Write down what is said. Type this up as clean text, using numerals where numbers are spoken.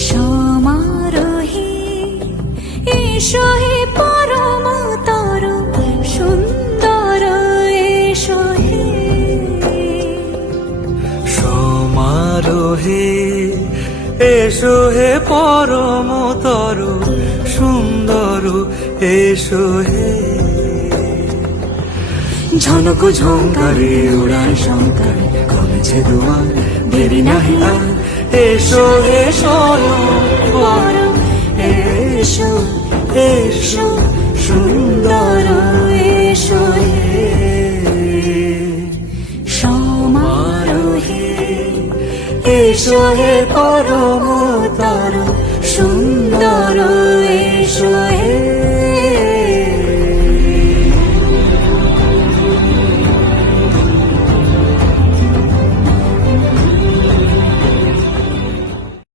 সমারোহে এসো হে পরমতর সুন্দর এসো হে সমারোহে এসো হে পরমতর সুন্দর এসো হে ঝনক ঝঙ্কারে উড়ায় শঙ্কারে কমেছে দুয়ার দেরি নাহি আর এসো হে স্বয়ং এসো এসো সুন্দর এসো হে সমারোহে এসো হে পরম